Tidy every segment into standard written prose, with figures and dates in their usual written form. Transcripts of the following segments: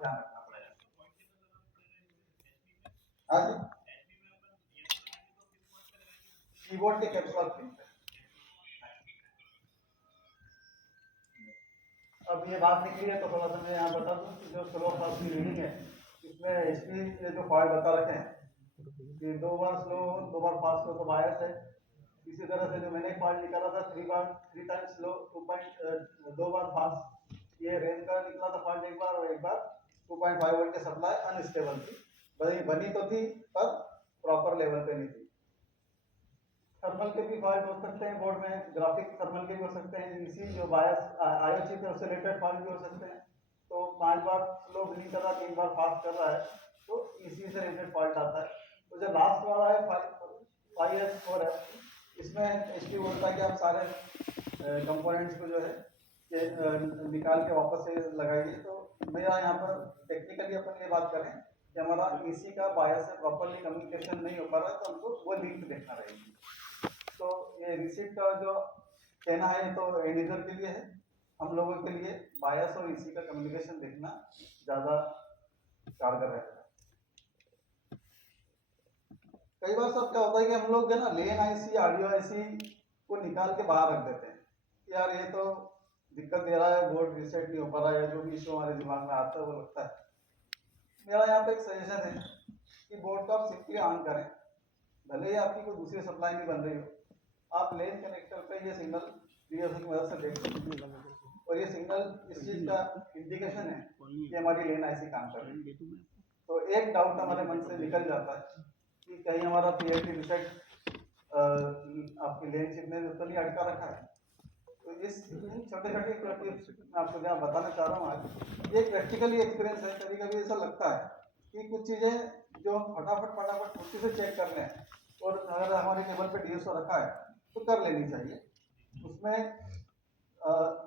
ध्यान रखना पड़ेगा। हाँ जी, कीबोर्ड के कैप्स लॉक पिन पे। अब ये बात निकली है तो थोड़ा सा मैं यहाँ बता दूँ कि जो स्लो फास्ट की रीडिंग है इसमें एचपी ने जो फॉल्ट बता रखे हैं कि 2 बार स्लो 2 बार फास्ट हो तो बायस है। इसी तरह से जो मैंने फॉल्ट निकाला था 3 टाइम्स स्लो 2 बार फास्ट, ये रेंज का निकला था फॉल्ट एक बार, और एक बार 2.5 वोल्ट के सप्लाई अनस्टेबल थी, बनी तो थी पर प्रॉपर लेवल पे नहीं थी। थर्मल के भी फॉल्ट हो सकते हैं बोर्ड में, ग्राफिक थर्मल के भी हो सकते हैं, इसी जो बायस आईओ चिप है उससे रिलेटेड फॉल्ट भी हो सकते हैं। तो 5 बार स्लो ब्लिंक कर रहा है, 3 बार फास्ट कर रहा है, तो इसी से रिलेटेड फॉल्ट आता है। तो जो लास्ट वाला है 5S4 है, इसमें एचपी बोलता है कि आप सारे कंपोनेंट्स को जो है निकाल के वापस से लगाइए। तो मेरा यहाँ पर टेक्निकली अपन ये बात करें कि हमारा एसी का बायस से प्रॉपरली कम्युनिकेशन नहीं हो पा रहा है, तो हमको वो लिंक देखना रहेगी। तो ये रिसीट का जो कहना है तो एंड यूजर के लिए है, हम लोगों के लिए बायस और इसी का कम्युनिकेशन देखना ज़्यादा कारगर है। कई बार सब क्या होता है कि हम लोग है ना लेन आईसी ऑडियो आईसी को निकाल के बाहर रख देते हैं कि यार ये तो दिक्कत दे रहा है, बोर्ड रीसेट नहीं हो पा रहा है, जो भी इशू हमारे दिमाग में आता है वो लगता है। मेरा यहाँ पे एक सजेशन है कि बोर्ड को आप सिंपली ऑन करें, भले ही आपकी कोई दूसरी सप्लाई नहीं बन रही हो, आप लेन कनेक्टर पे ये सिग्नल डीएसओ की मदद से देख सकते हैं, और ये सिग्नल इस चीज का इंडिकेशन है कि हमारी लेन आईसी काम कर रही है। तो एक डाउट हमारे मन से निकल जाता है कि कहीं हमारा पीएलटी रीसेट आपकी लेन चिप ने तो नहीं अटका रखा है। तो इस छोटे छोटे टिप्स मैं आपको यहाँ बताना चाह रहा हूँ आज। ये प्रैक्टिकली एक्सपीरियंस है, कभी कभी ऐसा लगता है कि कुछ चीज़ें जो हम फटाफट उसी से चेक कर लें, और अगर हमारे टेबल पे डीएसओ रखा है तो कर लेनी चाहिए। उसमें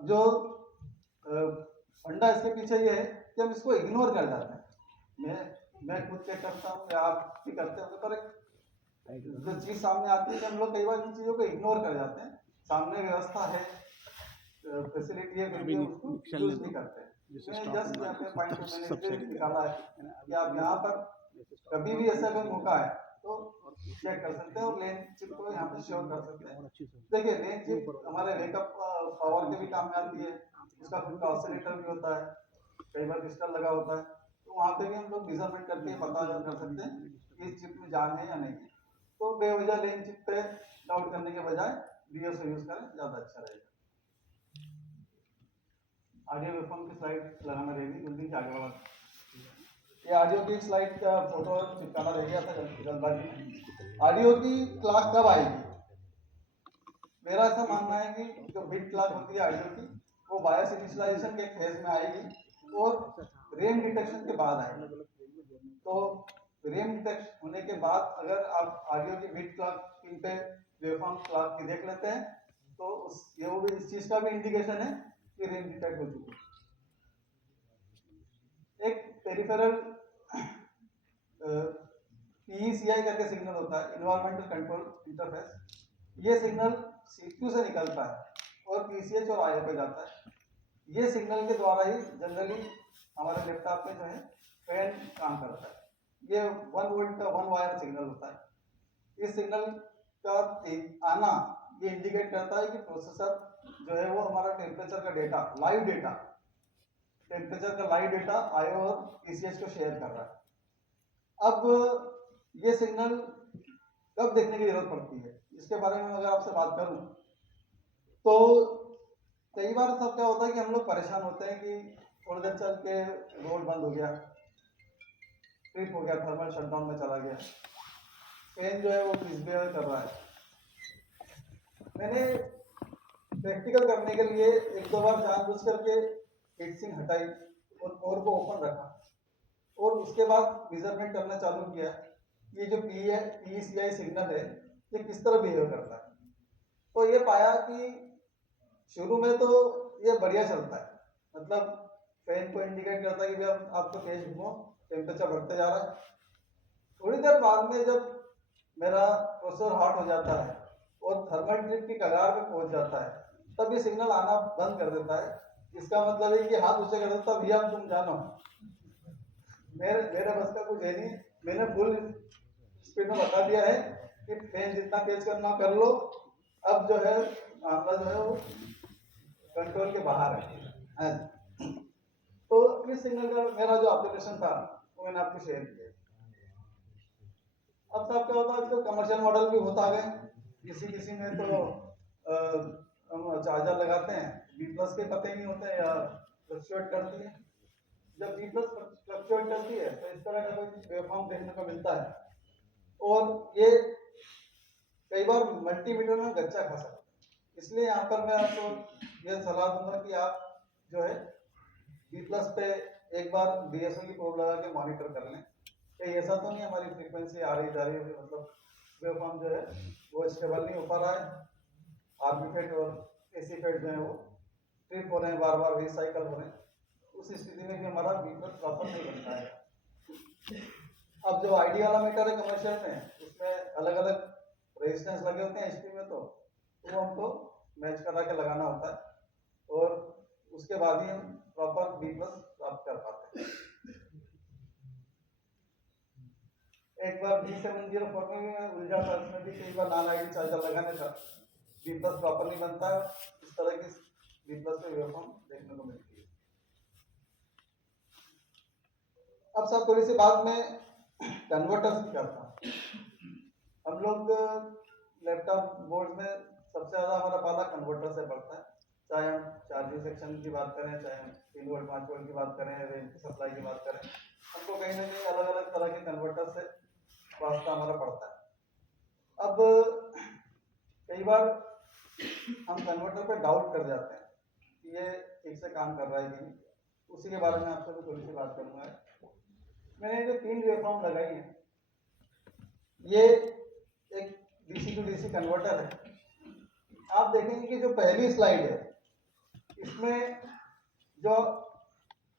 जो फंडा इसके पीछे ये है कि हम इसको इग्नोर कर जाते हैं। मैं खुद चेक करता हूँ या आप भी करते हैं, पर जो चीज़ सामने आती है कि हम लोग कई बार इन चीज़ों को इग्नोर कर जाते हैं। सामने व्यवस्था है, फैसिलिटी है, फिर भी उसको यूज नहीं करते। मैं जस्ट यहाँ पे पॉइंट मैंने निकाला है कि आप यहाँ पर कभी भी ऐसा कोई मौका है तो चेक कर सकते हैं और लेन चिप को यहाँ पे श्योर कर सकते हैं। देखिए लेन चिप हमारे वेकअप पावर के भी काम में आती है, उसका खुद का ऑसिलेटर भी होता है, कई बार क्रिस्टल लगा होता है, तो वहाँ पे भी हम लोग मेजरमेंट करके पता कर सकते हैं कि इस चिप में जान है या नहीं है। तो बेवजह लेन चिप पे डाउट करने के बजाय डीएसओ यूज करें, ज़्यादा अच्छा रहेगा। ऑडियो वेवफॉर्म की स्लाइड लगाना रहेगी, जल्दी से आगे वाला ये ऑडियो की स्लाइड का फोटो चिपकाना रह गया था जल्दबाजी में। ऑडियो की क्लॉक कब आएगी? मेरा ऐसा मानना है कि जो बिट क्लॉक होती है ऑडियो की, वो बायस इनिशियलाइजेशन के फेज में आएगी और रेन डिटेक्शन के बाद आएगी। तो रेन डिटेक्शन होने के बाद अगर आप ऑडियो की बिट क्लॉक पिन पे वेवफॉर्म क्लॉक की देख लेते हैं तो ये भी इस चीज का भी इंडिकेशन है कि रेन डिटेक्ट हो चुकी है। एक पेरिफेरल PECI करके सिग्नल होता है, इन्वायरमेंटल कंट्रोल इंटरफेस। ये सिग्नल CPU से निकलता है और PCH और IO पे जाता है। ये सिग्नल के द्वारा ही जनरली हमारे लैपटॉप में जो है फैन काम करता है। ये 1 वोल्ट का 1 वायर सिग्नल होता है। इस सिग्नल का आना ये इंडिकेट करता है कि प्रोसेसर जो है वो हमारा टेम्परेचर का डेटा, लाइव डेटा, टेम्परेचर का लाइव डेटा IO और PCH को शेयर कर रहा है। अब ये सिग्नल कब देखने की जरूरत पड़ती है, इसके बारे में अगर आपसे बात करूं तो कई बार सब क्या होता है कि हम लोग परेशान होते हैं कि थोड़ी देर चल के रोड बंद हो गया, ट्रिप हो गया, थर्मल शटडाउन में चला गया, फैन जो है वो मिसबिहेव कर रहा है। मैंने प्रैक्टिकल करने के लिए 1-2 बार जानबूझ करके हीटसिंक हटाई और कोर को ओपन रखा और उसके बाद मेजरमेंट करना चालू किया। ये जो PECI सिग्नल है ये किस तरह बिहेव करता है, तो ये पाया कि शुरू में तो ये बढ़िया चलता है, मतलब फैन को इंडिकेट करता है कि अब आपको तेज घूमो, टेम्परेचर बढ़ते जा रहा है। थोड़ी देर बाद में जब मेरा प्रोसेसर हॉट हो जाता है और थर्मल ट्रिप की कगार पे पहुंच जाता है, तब ये सिग्नल आना बंद कर देता है। इसका मतलब है कि हाथ उसे कर देता भैया तुम जानो, मेरे बस का कुछ है नहीं। मैंने फुल स्पीड में बता दिया है कि फैन जितना तेज करना कर लो। अब जो है मामला जो है वो कंट्रोल के बाहर है। तो इस सिग्नल का मेरा जो ऑब्जर्वेशन था वो मैंने आपको शेयर किया। अब साहब क्या होता है, आजकल कमर्शियल मॉडल भी होता गए। किसी में तो हम चार्जर लगाते हैं, बी प्लस के पते नहीं होते या फ्लक्चुएट करती है। जब बी प्लस फ्लक्चुएट करती है तो इस तरह का कोई वेवफॉर्म देखने को मिलता है, और ये कई बार मल्टीमीटर में गच्चा खा सकता है। इसलिए यहाँ पर मैं आपको यह सलाह दूंगा कि आप जो है बी प्लस पे एक बार डीएसओ की प्रोब लगा के मॉनिटर कर लें कि ऐसा तो नहीं हमारी फ्रीक्वेंसी आ रही जा रही है, मतलब वेवफॉर्म जो है वो स्टेबल नहीं हो पा रहा है, आरबी फेट और एसी फेट जो है वो ट्रिप हो रहे हैं, बार बार रिसाइकल हो रहे हैं। उस स्थिति में भी हमारा बी प्लस प्रॉपर नहीं बनता है। अब जो आईडी वाला मीटर है कमर्शियल में, उसमें अलग अलग रेजिस्टेंस लगे होते हैं एचपी में, तो वो हमको मैच करा के लगाना होता है और उसके बाद ही हम प्रॉपर बी प्लस प्राप्त कर पाते हैं। एक बार B704 में भी मैं उलझा था, उसमें भी कई बार नॉन आईडी चार्जर लगाने था, बी प्लस प्रॉपर नहीं बनता है। इस तरह की बी प्लस में वेवफॉर्म देखने को मिलती है। अब सब थोड़ी सी बात में कन्वर्टर्स की करता हूँ। हम लोग लैपटॉप बोर्ड में सबसे ज्यादा हमारा पाला कन्वर्टर से पड़ता है, चाहे हम चार्जिंग सेक्शन की बात करें, चाहे हम 3 वोल्ट 5 वोल्ट की बात करें, रेंज की सप्लाई की बात करें, हमको कहीं ना कहीं अलग अलग तरह के कन्वर्टर से वास्ता हमारा पड़ता है। अब कई बार हम कन्वर्टर पे डाउट कर जाते हैं कि ये ठीक से काम कर रहा है कि नहीं, उसी के बारे में आपसे भी थोड़ी सी बात करूंगा। मैंने जो 3 वेवफॉर्म लगाई है, ये एक डीसी टू डीसी कन्वर्टर है। आप देखेंगे कि जो पहली स्लाइड है इसमें जो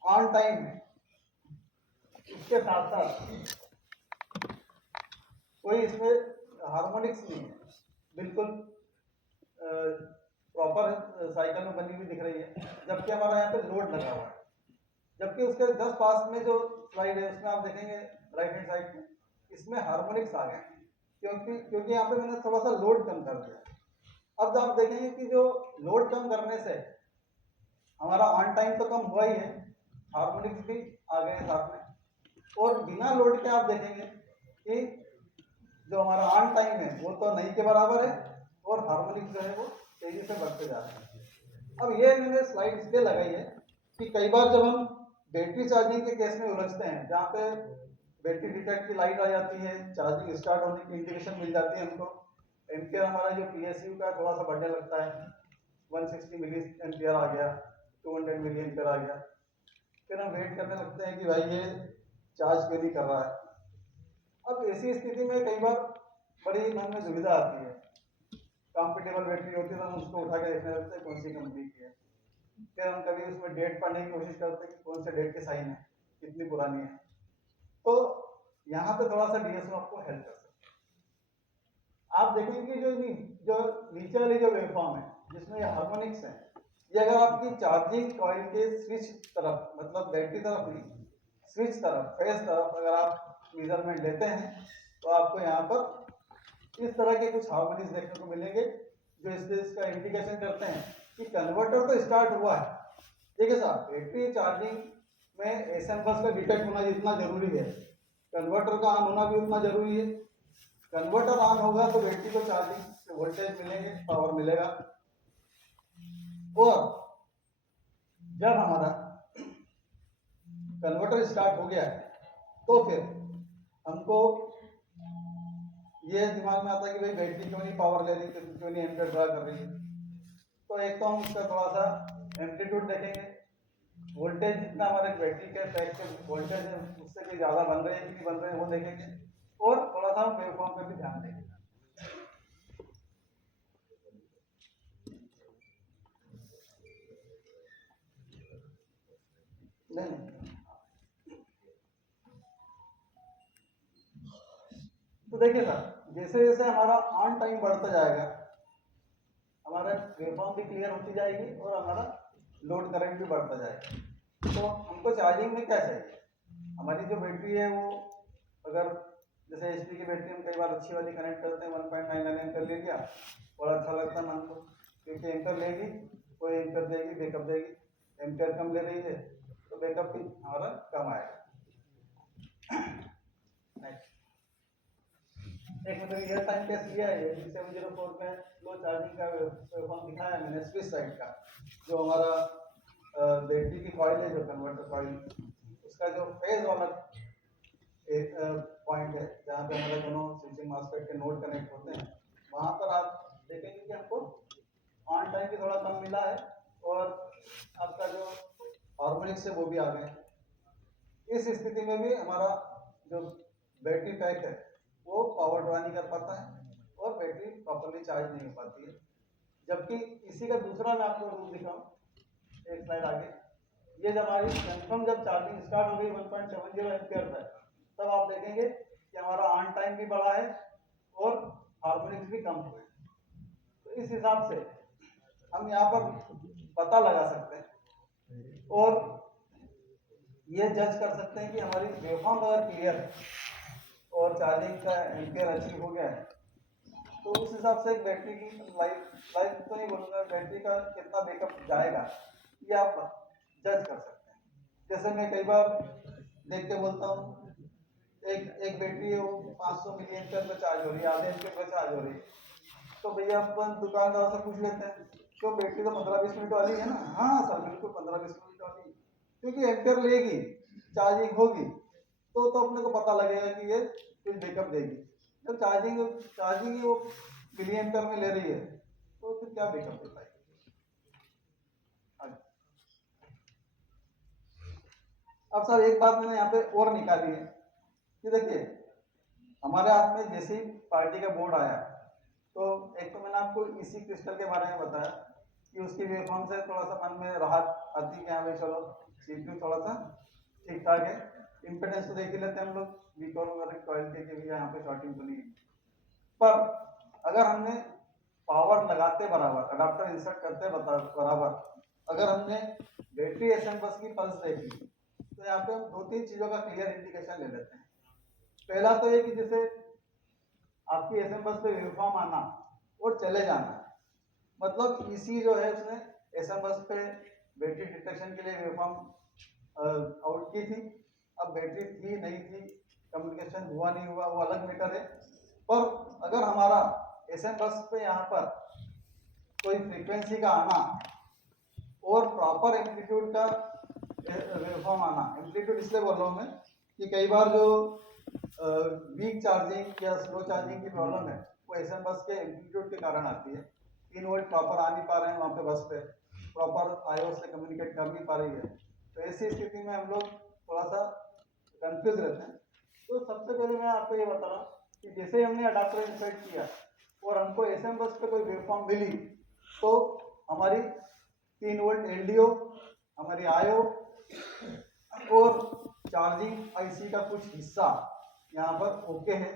ऑन टाइम है, इसके साथ साथ कोई इसमें हार्मोनिक्स नहीं है, बिल्कुल प्रॉपर साइकिल में बनी हुई दिख रही है, जबकि हमारा यहाँ पे लोड लगा हुआ है। जबकि उसके 10 पास में जो स्लाइड है उसमें आप देखेंगे राइट हैंड साइड में इसमें हार्मोनिक्स आ गए, क्योंकि यहाँ पे मैंने थोड़ा सा लोड कम कर दिया। अब आप देखेंगे कि जो लोड कम करने से हमारा ऑन टाइम तो कम हुआ ही है, हार्मोनिक्स भी आ गए साथ में, और बिना लोड के आप देखेंगे कि जो हमारा ऑन टाइम है वो तो नहीं के बराबर है और हार्मोनिक्स जो है वो तेजी से बढ़ते जा रहे हैं। अब ये मैंने स्लाइड इसलिए लगाई है कि कई बार जब हम बैटरी चार्जिंग के केस में उलझते हैं, जहाँ पे बैटरी डिटेक्ट की लाइट आ जाती है, चार्जिंग स्टार्ट होने की इंडिकेशन मिल जाती है हमको, एम्पियर हमारा जो पीएसयू का थोड़ा सा बढ़ने लगता है, 160 मिली एम्पियर आ गया, 200 मिली एम्पियर आ गया, फिर हम वेट करने लगते हैं कि भाई ये चार्ज क्यों नहीं कर रहा है। अब ऐसी स्थिति में कई बार बड़ी मन में दुविधा आती है, कंफर्टेबल बैटरी होती है तो हम उसको उठा के देखने लगते हैं कौन सी कंपनी की है, फिर हम कभी उसमें डेट पढ़ने की कोशिश करते हैं कि कौन से डेट के साइन है, कितनी पुरानी है। तो यहाँ पे थोड़ा सा डीएसओ आपको हेल्प कर सकता है। आप देखेंगे जो नीचे वाली जो वेवफॉर्म है जिसमें ये हार्मोनिक्स है, ये अगर आपकी चार्जिंग कॉइल के स्विच तरफ, मतलब बैटरी तरफ नहीं, स्विच तरफ, फेस तरफ अगर आप मेजरमेंट लेते हैं तो आपको यहाँ पर इस तरह के कुछ हार्मोनिक्स देखने को मिलेंगे जो इसका इंडिकेशन करते हैं कि कन्वर्टर तो स्टार्ट हुआ है। देखिए साहब, बैटरी चार्जिंग में एसएन बस का डिटेक्ट होना जितना जरूरी है, कन्वर्टर का ऑन होना भी उतना जरूरी है। कन्वर्टर ऑन होगा तो बैटरी को चार्जिंग वोल्टेज मिलेंगे, पावर मिलेगा, और जब हमारा कन्वर्टर स्टार्ट हो गया है तो फिर हमको ये दिमाग में आता है कि भाई बैटरी क्यों नहीं पावर ले रही, क्यों नहीं एम्पियर ड्रा कर रही है। तो एक तो हम उसका थोड़ा सा एम्पलीट्यूड देखेंगे, वोल्टेज जितना हमारे बैटरी के पैक के वोल्टेज है उससे भी ज्यादा बन रहे हैं कि नहीं बन रहे हैं वो देखेंगे, और थोड़ा सा हम वेवफॉर्म पे भी ध्यान देंगे। नहीं, तो देखिए सर, जैसे जैसे हमारा ऑन टाइम बढ़ता जाएगा हमारा वेवफॉर्म भी क्लियर होती जाएगी और हमारा लोड करंट भी बढ़ता जाएगा। तो हमको चार्जिंग में क्या चाहिए, हमारी जो बैटरी है वो अगर जैसे एचपी की बैटरी हम कई बार अच्छी वाली कनेक्ट करते हैं 1.99 एम्पियर ले लिया, बड़ा अच्छा लगता है हमको क्योंकि एम्पियर लेगी, कोई एम्पियर देगी, बैकअप देगी। एम्पियर कम ले रही है तो बैकअप भी हमारा कम आएगा। एक मतलब ये टाइम टेस्ट लिया है, 704 में लो चार्जिंग का वेवफॉर्म दिखाया मैंने स्विच साइड का, जो हमारा बैटरी की कॉइल है, जो कन्वर्टर कॉइल, उसका जो फेज वाला एक पॉइंट है जहाँ पे हमारे दोनों स्विचिंग मॉसफेट के नोड कनेक्ट होते हैं, वहाँ पर आप देखेंगे कि आपको ऑन टाइम भी थोड़ा कम मिला है और आपका जो हार्मोनिक्स है वो भी आ गए। इस स्थिति में भी हमारा जो बैटरी पैक है वो पावर ड्रॉ नहीं कर पाता है और बैटरी प्रॉपर्ली चार्ज नहीं हो पाती है। जबकि इसी का दूसरा मैं आपको रूप दिखाऊं, एक स्लाइड आगे, ये जब हमारी कंफर्म जब चार्जिंग स्टार्ट हो गई 1.70 एम्पियर तक, तब आप देखेंगे कि हमारा ऑन टाइम भी बढ़ा है और हार्मोनिक्स भी कम हुए। तो इस हिसाब से हम यहाँ पर पता लगा सकते हैं और ये जज कर सकते हैं कि हमारी वेवफॉर्म अगर क्लियर है और चार्जिंग का एम्पियर अचीव हो गया है, तो उस हिसाब से एक बैटरी की लाइफ तो नहीं बोलूँगा, बैटरी का कितना बैकअप जाएगा ये आप जज कर सकते हैं। जैसे मैं कई बार देख के बोलता हूँ, एक बैटरी है वो 500 मिली एम्पियर पे चार्ज हो रही है, आधे एम्पियर पे चार्ज हो रही है, तो भैया अपन दुकानदार से पूछ लेते हैं क्यों बैटरी तो 15-20 मिनट वाली है ना? हाँ सर बिल्कुल 15-20 मिनट वाली, क्योंकि एम्पियर लेगी, चार्जिंग होगी तो अपने को पता लगेगा कि ये कुछ बैकअप देगी। जब चार्जिंग वो मिली एम्पियर में ले रही है तो फिर क्या बैकअप दे पाएगी? अब सर एक बात मैंने यहाँ पे और निकाली है कि देखिए हमारे हाथ में जैसे ही पार्टी का बोर्ड आया, तो एक तो मैंने आपको इसी क्रिस्टल के बारे में बताया कि उसकी वेवफॉर्म से थोड़ा सा मन में राहत आती है कि हाँ भाई चलो सीपीयू थोड़ा सा ठीक ठाक है। इम्पेडेंस तो देख ही लेते हैं हम लोग वीकॉल वगैरह कॉइल के भी यहाँ पे शॉर्टिंग तो नहीं है, पर अगर हमने पावर लगाते बराबर, अडाप्टर इंसर्ट करते बराबर अगर हमने बैटरी एसएम बस की पल्स देखी, तो यहाँ पे हम 2-3 चीजों का क्लियर इंडिकेशन ले लेते हैं। पहला तो ये कि जैसे आपकी एसएम बस पे वेवफॉर्म आना और चले जाना, मतलब ईसी जो है उसने एसएम बस पे बैटरी डिटेक्शन के लिए वेवफॉर्म आउट की थी। अब बैटरी थी नहीं थी, कम्युनिकेशन हुआ नहीं हुआ, वो अलग मैटर है, पर अगर हमारा एसएम बस पे यहाँ पर कोई फ्रीक्वेंसी का आना और प्रॉपर एम्पलीट्यूड का वेवफॉर्म आना, एम्पलीट्यूड इसलिए बोल रहा हूँ मैं कि कई बार जो वीक चार्जिंग या स्लो चार्जिंग की प्रॉब्लम है वो एसएम बस के एम्पलीट्यूड के कारण आती है। 3 वोल्ट प्रॉपर आ नहीं पा रहे हैं वहाँ पे बस पे, प्रॉपर आईओ से कम्युनिकेट कर नहीं पा रही है, तो ऐसी स्थिति में हम लोग थोड़ा सा कंफ्यूज रहते हैं। तो सबसे पहले मैं आपको ये बता रहा हूँ कि जैसे ही हमने अडाप्टर इंसर्ट किया और हमको एसएम बस पे कोई वेवफॉर्म मिली, तो हमारी 3 वोल्ट एलडीओ, हमारी आईओ और चार्जिंग आईसी का कुछ हिस्सा यहाँ पर ओके है।